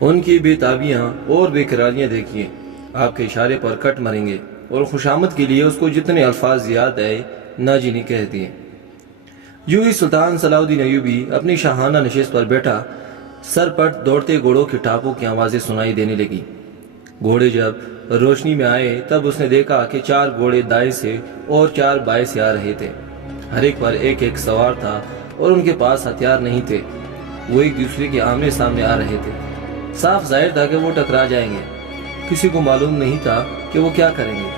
ان کی بے تابیاں اور بے قراریاں دیکھیے، آپ کے اشارے پر کٹ مریں گے، اور خوشامد کے لیے اس کو جتنے الفاظ یاد آئے ناجی نے کہہ دیے۔ یوں ہی سلطان صلاح الدین ایوبی اپنی شاہانہ نشست پر بیٹھا، سر پٹ دوڑتے گھوڑوں کے ٹاپوں کی آوازیں سنائی دینے لگی۔ گھوڑے جب روشنی میں آئے تب اس نے دیکھا کہ 4 گھوڑے دائیں سے اور 4 بائیں سے آ رہے تھے۔ ہر ایک پر ایک ایک سوار تھا اور ان کے پاس ہتھیار نہیں تھے۔ وہ ایک دوسرے کے آمنے سامنے آ رہے تھے۔ صاف ظاہر تھا کہ وہ ٹکرا جائیں گے۔ کسی کو معلوم نہیں تھا کہ وہ کیا کریں گے۔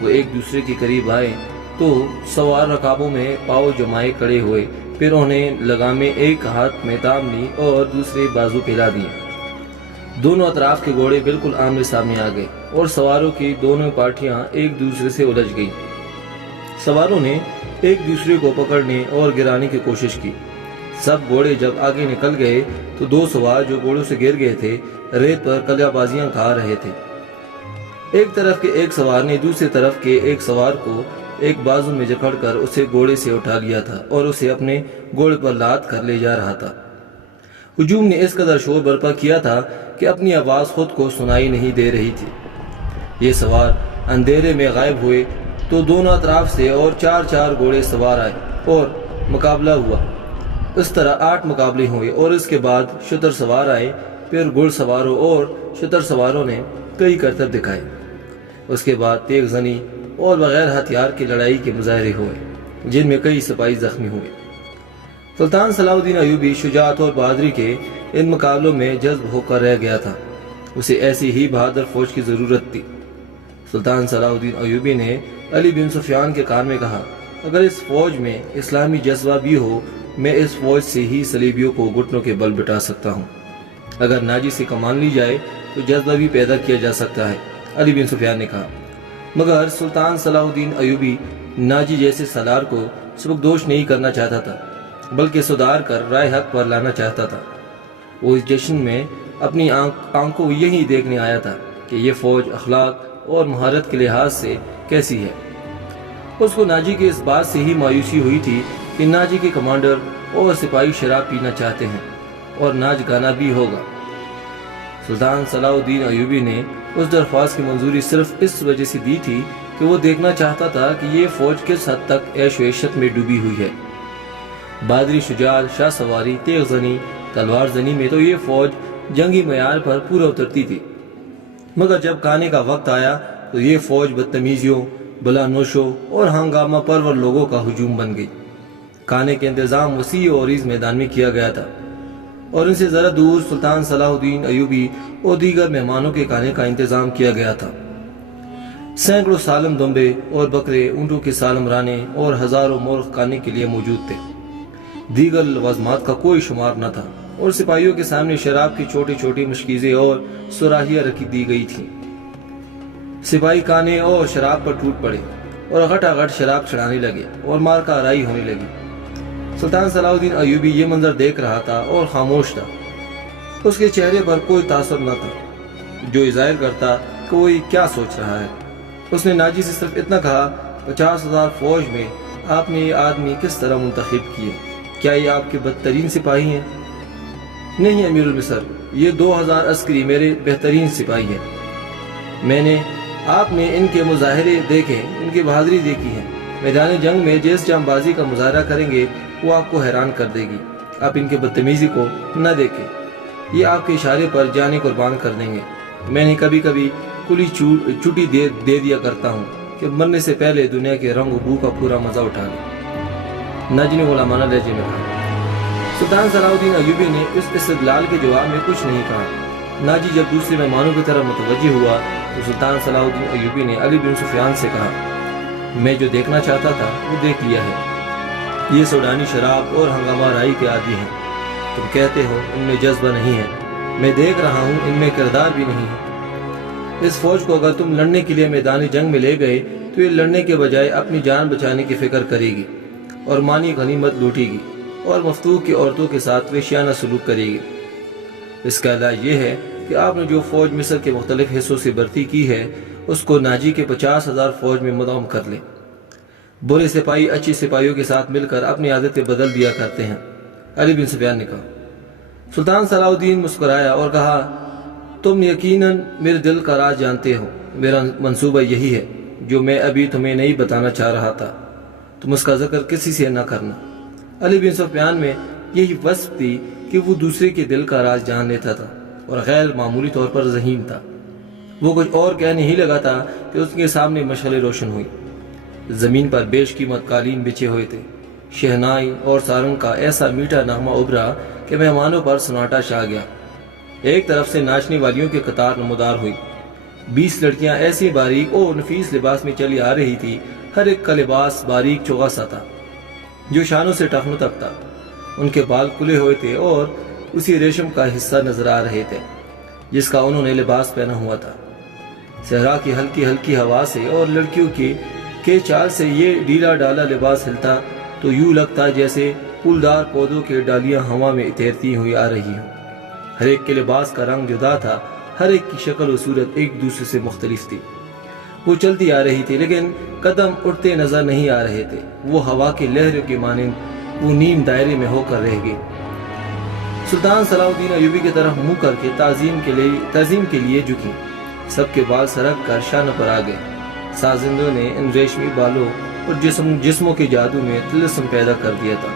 وہ ایک دوسرے کے قریب آئے تو سوار رکابوں میں پاؤں جمائے کھڑے ہوئے، پھر انہیں لگامیں ایک ہاتھ میں تام لی اور دوسرے بازو پھیلا دیے۔ دونوں اطراف کے گھوڑے بالکل آمنے سامنے آ گئے اور سواروں کی دونوں پارٹیاں ایک دوسرے سے الجھ گئی۔ سواروں نے ایک دوسرے کو پکڑنے اور گرانے کی کوشش کی۔ سب گھوڑے جب آگے نکل گئے تو 2 سوار جو گھوڑوں سے گر گئے تھے ریت پر کلیہ بازیاں کھا رہے تھے۔ ایک طرف کے ایک سوار نے دوسرے طرف کے ایک سوار کو ایک بازو میں جکڑ کر اسے گھوڑے سے اٹھا لیا تھا اور اسے اپنے گھوڑے پر لاد کر لے جا رہا تھا۔ ہجوم نے اس قدر شور برپا کیا تھا کہ اپنی آواز خود کو سنائی نہیں دے رہی تھی۔ یہ سوار اندھیرے میں غائب ہوئے تو دونوں اطراف سے اور 4 گھوڑے سوار آئے اور مقابلہ ہوا۔ اس طرح 8 مقابلے ہوئے اور اس کے بعد شتر سوار آئے، پھر گھڑ سواروں اور شتر سواروں نے کئی کرتب دکھائے۔ اس کے بعد تیغ زنی اور بغیر ہتھیار کی لڑائی کے مظاہرے ہوئے جن میں کئی سپاہی زخمی ہوئے۔ سلطان صلاح الدین ایوبی شجاعت اور بہادری کے ان مقابلوں میں جذب ہو کر رہ گیا تھا۔ اسے ایسی ہی بہادر فوج کی ضرورت تھی۔ سلطان صلاح الدین ایوبی نے علی بن سفیان کے کان میں کہا، اگر اس فوج میں اسلامی جذبہ بھی ہو، میں اس فوج سے ہی صلیبیوں کو گھٹنوں کے بل بٹھا سکتا ہوں۔ اگر ناجی سے کمان لی جائے تو جذبہ بھی پیدا کیا جا سکتا ہے، علی بن سفیان نے کہا۔ مگر سلطان صلاح الدین ایوبی ناجی جیسے سالار کو سبکدوش نہیں کرنا چاہتا تھا، بلکہ سدھار کر رائے حق پر لانا چاہتا تھا۔ وہ اس جشن میں اپنی آنکھوں یہی دیکھنے آیا تھا کہ یہ فوج اخلاق اور مہارت کے لحاظ سے کیسی ہے۔ اس کو ناجی کے اس بات سے ہی مایوسی ہوئی تھی کہ ناجی کے کمانڈر اور سپاہی شراب پینا چاہتے ہیں اور ناچ گانا بھی ہوگا۔ سلطان صلاح الدین ایوبی نے اس درخواست کی منظوری صرف اس وجہ سے دی تھی کہ وہ دیکھنا چاہتا تھا کہ یہ فوج کس حد تک عیش و عشرت میں ڈوبی ہوئی ہے۔ بہادری، شجاعت، شاہ سواری، تیغ زنی، تلوار زنی میں تو یہ فوج جنگی معیار پر پورا اترتی تھی، مگر جب کھانے کا وقت آیا تو یہ فوج بدتمیزیوں، بلا نوشوں اور ہنگامہ پرور لوگوں کا ہجوم بن گئی۔ کھانے کے انتظام وسیع و عریض میدان میں کیا گیا تھا اور ان سے ذرا دور سلطان صلاح الدین ایوبی اور دیگر مہمانوں کے کھانے کا انتظام کیا گیا تھا۔ سینکڑوں سالم دمبے اور بکرے، اونٹوں کے سالم رانے اور ہزاروں مرغ کھانے کے لیے موجود تھے۔ دیگر لوازمات کا کوئی شمار نہ تھا اور سپاہیوں کے سامنے شراب کی چھوٹی چھوٹی مشکیزیں اور سراہیاں رکھی دی گئی تھیں۔ سپاہی کھانے اور شراب پر ٹوٹ پڑے اور غٹا غٹ شراب چڑھانے لگے اور مار کا آرائی ہونے لگی۔ سلطان صلاح الدین ایوبی یہ منظر دیکھ رہا تھا اور خاموش تھا۔ اس کے چہرے پر کوئی تاثر نہ تھا جو ظاہر کرتا کہ وہ کیا سوچ رہا ہے۔ اس نے ناجی سے صرف اتنا کہا، 50,000 فوج میں آپ نے یہ آدمی کس طرح منتخب کیے؟ کیا یہ آپ کے بدترین سپاہی ہیں؟ نہیں امیر المصر، یہ 2000 عسکری میرے بہترین سپاہی ہیں۔ میں نے آپ نے ان کے مظاہرے دیکھے، ان کی بہادری دیکھی ہے۔ میدان جنگ میں جس جام بازی کا مظاہرہ کریں گے وہ آپ کو حیران کر دے گی۔ آپ ان کے بدتمیزی کو نہ دیکھیں، یہ آپ کے اشارے پر جانے قربان کر دیں گے۔ میں نے کبھی کبھی کلی چوٹی دے دیا کرتا ہوں کہ مرنے سے پہلے دنیا کے رنگ و بو کا پورا مزہ اٹھا لیں۔ ناجی نے غلامانہ لہجے میں کہا۔ سلطان صلاح الدین ایوبی نے اس استدلال کے جواب میں کچھ نہیں کہا۔ ناجی جب دوسرے مہمانوں کی طرف متوجہ ہوا تو سلطان صلاح الدین ایوبی نے علی بن سفیان سے کہا، میں جو دیکھنا چاہتا تھا وہ دیکھ لیا ہے۔ یہ سوڈانی شراب اور ہنگامہ رائی کے عادی ہیں۔ تم کہتے ہو ان میں جذبہ نہیں ہے، میں دیکھ رہا ہوں ان میں کردار بھی نہیں ہے۔ اس فوج کو اگر تم لڑنے کے لیے میدان جنگ میں لے گئے تو یہ لڑنے کے بجائے اپنی جان بچانے کی فکر کرے گی اور مانی غنیمت لوٹے گی اور مفتوح کی عورتوں کے ساتھ وحشیانہ سلوک کرے گی۔ اس کا علاج یہ ہے کہ آپ نے جو فوج مصر کے مختلف حصوں سے بھرتی کی ہے اس کو ناجی کے 50,000 فوج میں مدغم کر لیں۔ برے سپاہی اچھی سپاہیوں کے ساتھ مل کر اپنی عادتیں بدل دیا کرتے ہیں، علی بن سفیان نے کہا۔ سلطان صلاح الدین مسکرایا اور کہا، تم یقیناً میرے دل کا راز جانتے ہو، میرا منصوبہ یہی ہے جو میں ابھی تمہیں نہیں بتانا چاہ رہا تھا، تم اس کا ذکر کسی سے نہ کرنا۔ علی بن سفیان میں یہی وصف تھی کہ وہ دوسرے کے دل کا راز جان لیتا تھا اور غیر معمولی طور پر ذہین تھا۔ وہ کچھ اور کہنے ہی لگا تھا کہ اس کے سامنے مشعلیں روشن ہوئی۔ زمین پر بیش قیمت قالین بچھے ہوئے تھے، شہنائی اور سارنگ کا ایسا میٹھا نغمہ ابھرا کہ مہمانوں پر سناٹا چھا گیا۔ ایک طرف سے ناچنے والیوں کی قطار نمودار ہوئی۔ 20 لڑکیاں ایسی باریک اور نفیس لباس میں چلی آ رہی تھی، ہر ایک کا لباس باریک چوغا سا تھا جو شانوں سے ٹخنوں تک تھا۔ ان کے بال کھلے ہوئے تھے اور اسی ریشم کا حصہ نظر آ رہے تھے جس کا انہوں نے لباس پہنا ہوا تھا۔ صحرا کی ہلکی ہلکی ہوا سے اور لڑکیوں کے چال سے یہ ڈھیلا ڈالا لباس ہلتا تو یوں لگتا جیسے پھولدار پودوں کے ڈالیاں ہوا میں تیرتی ہوئی آ رہی ہوں۔ ہر ایک کے لباس کا رنگ جدا تھا، ہر ایک کی شکل و صورت ایک دوسرے سے مختلف تھی۔ وہ چلتی آ رہی تھی لیکن قدم اٹھتے نظر نہیں آ رہے تھے، وہ ہوا کی لہروں کے مانند وہ نیم دائرے میں ہو کر رہ گئی۔ سلطان صلاح الدین ایوبی کی طرف منہ کر کے تعظیم کے لیے جھکی، سب کے بال سرک کر شانوں پر آ گئے۔ سازندوں نے ان ریشمی بالوں اور جسموں کے جادو میں طلسم پیدا کر دیا تھا۔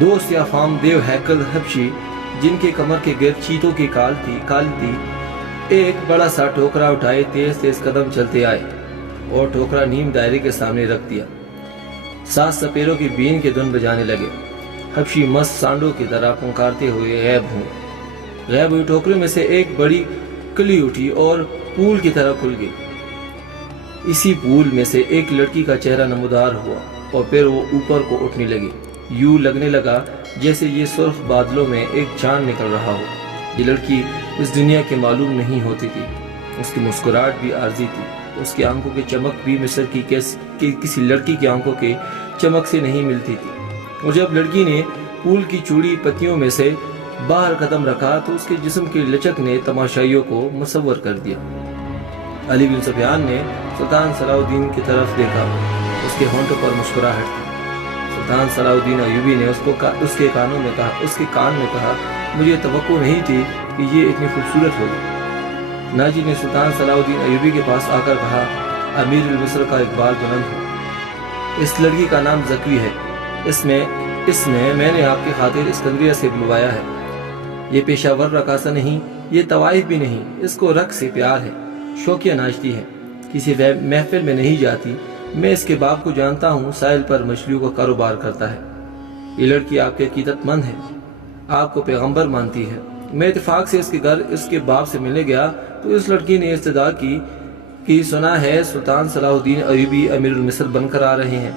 2 سیاہ فام دیو ہیکل حبشی جن کے کمر کے گرد چیتوں کی کال تھی، ایک بڑا سا ٹوکرا اٹھائے تیز تیز قدم چلتے آئے اور ٹوکرا نیم دائرے کے سامنے رکھ دیا۔ 7 سپیروں کی بین کے دھن بجانے لگے۔ حبشی مست سانڈوں کی طرح پنکارتے ہوئے غائب ہوئی ٹوکرے میں سے ایک بڑی کلی اٹھی اور پھول کی طرح کھل گئی۔ اسی پھول میں سے ایک لڑکی کا چہرہ نمودار ہوا اور پھر وہ اوپر کو اٹھنے لگی۔ یوں لگنے لگا جیسے یہ سرخ بادلوں میں ایک چاند نکل رہا ہو۔ یہ لڑکی اس دنیا کے معلوم نہیں ہوتی تھی، اس کی مسکراہٹ بھی عارضی تھی، اس کی آنکھوں کی چمک بھی مصر کی کسی لڑکی کی آنکھوں کے چمک سے نہیں ملتی تھی۔ اور جب لڑکی نے پھول کی چوڑی پتیوں میں سے باہر قدم رکھا تو اس کے جسم کی لچک نے تماشائیوں کو مصور کر دیا۔ علی بن سفیان نے سلطان صلاح الدین کی طرف دیکھا، اس کے ہونٹوں پر مسکراہٹ تھی۔ سلطان صلاح الدین ایوبی نے اس کے کان میں کہا، مجھے توقع نہیں تھی کہ یہ اتنی خوبصورت ہوگی۔ ناجی نے سلطان صلاح الدین ایوبی کے پاس آ کر کہا، امیر المصر کا اقبال بلند ہو، اس لڑکی کا نام زکوی ہے، اس نے میں نے آپ کی خاطر اسکندریہ سے بلوایا ہے۔ یہ پیشہ ور رقاصہ نہیں، یہ طوائف بھی نہیں، اس کو رقص سے پیار ہے، شوقیہ ناچتی ہے، کسی محفل میں نہیں جاتی۔ میں اس کے باپ کو جانتا ہوں، ساحل پر مچھلیوں کا کاروبار کرتا ہے۔ یہ لڑکی آپ کے عقیدت مند ہے، آپ کو پیغمبر مانتی ہے۔ میں اتفاق سے اس کے گھر اس کے باپ سے ملنے گیا تو اس لڑکی نے استدعا کی کہ سنا ہے سلطان صلاح الدین ایوبی امیر المصر بن کر آ رہے ہیں،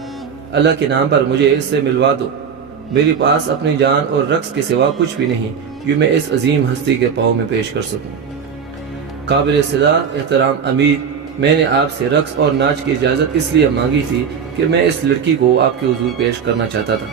اللہ کے نام پر مجھے اس سے ملوا دو۔ میرے پاس اپنی جان اور رقص کے سوا کچھ بھی نہیں جو میں اس عظیم ہستی کے پاؤں میں پیش کر سکوں۔ قابل صدا احترام امیر، میں نے آپ سے رقص اور ناچ کی اجازت اس لیے مانگی تھی کہ میں اس لڑکی کو آپ کے حضور پیش کرنا چاہتا تھا۔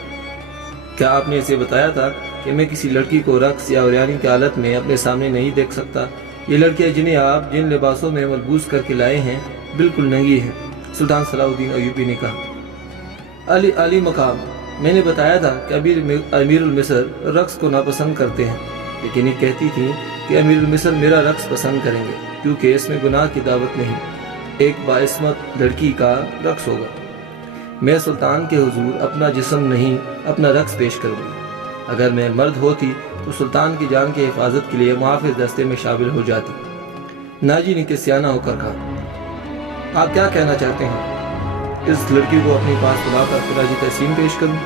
کیا آپ نے اسے بتایا تھا کہ میں کسی لڑکی کو رقص یا عریانی کی حالت میں اپنے سامنے نہیں دیکھ سکتا؟ یہ لڑکیاں جنہیں آپ جن لباسوں میں ملبوس کر کے لائے ہیں بالکل ننگی ہیں، سلطان صلاح الدین ایوبی نے کہا۔ علی مقام، میں نے بتایا تھا کہ امیر المصر رقص کو ناپسند کرتے ہیں، لیکن یہ کہتی تھی کہ امیر المصر میرا رقص پسند کریں گے کیونکہ اس میں گناہ کی دعوت نہیں، ایک باعصمت لڑکی کا رقص ہوگا۔ میں سلطان کے حضور اپنا جسم نہیں اپنا رقص پیش کروں گی۔ اگر میں مرد ہوتی تو سلطان کی جان کی حفاظت کے لیے محافظ دستے میں شامل ہو جاتی۔ ناجی نے کسیانہ ہو کر کہا، آپ کیا کہنا چاہتے ہیں؟ اس لڑکی کو اپنے پاس بلا کر خراج تحسین پیش کروں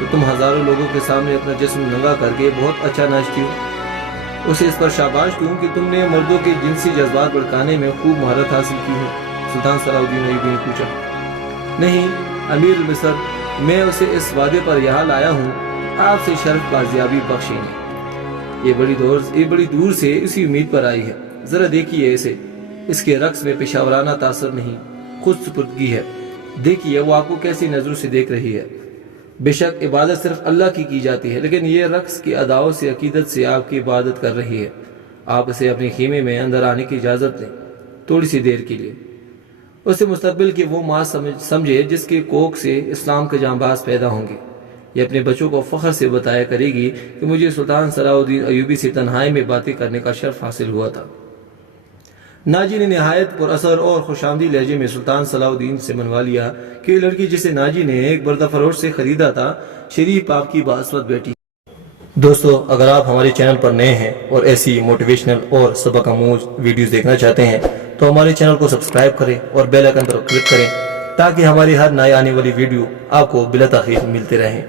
تو تم ہزاروں لوگوں کے سامنے اپنا جسم ننگا کر کے بہت اچھا ناچتی ہو، اسے اس پر شاباش دوں کہ تم نے مردوں کے جنسی جذبات بھڑکانے میں خوب مہارت حاصل کی ہے؟ سلطان صلاح الدین ایوبی نے پوچھا۔ نہیں امیر المصر، میں اسے اس وعدے پر یہاں لایا ہوں، آپ سے شرف بازیابی بخشیں گے۔ یہ بڑی دور سے اسی امید پر آئی ہے، ذرا دیکھیے اسے، اس کے رقص میں پیشاورانہ تاثر نہیں، خود سپردگی ہے۔ دیکھیے وہ آپ کو کیسی نظروں سے دیکھ رہی ہے۔ بے شک عبادت صرف اللہ کی جاتی ہے، لیکن یہ رقص کی اداؤں سے عقیدت سے آپ کی عبادت کر رہی ہے۔ آپ اسے اپنے خیمے میں اندر آنے کی اجازت دیں تھوڑی سی دیر کے لیے۔ اسے مستقبل کی وہ ماں سمجھے جس کے کوکھ سے اسلام کے جانباز پیدا ہوں گے۔ یہ اپنے بچوں کو فخر سے بتایا کرے گی کہ مجھے سلطان صلاح الدین ایوبی سے تنہائی میں باتیں کرنے کا شرف حاصل ہوا تھا۔ ناجی نے نہایت پر اثر اور خوش آمدی لہجے میں سلطان صلاح الدین سے منوا لیا کہ یہ لڑکی جسے ناجی نے ایک بردہ فروش سے خریدا تھا شریف آپ کی باسمت بیٹی۔ دوستو، اگر آپ ہمارے چینل پر نئے ہیں اور ایسی موٹیویشنل اور سبق آموز ویڈیوز دیکھنا چاہتے ہیں تو ہمارے چینل کو سبسکرائب کریں اور بیل آئیکن پر کلک کریں تاکہ ہماری ہر نئی آنے والی ویڈیو آپ کو بلا تاخیر ملتے رہیں۔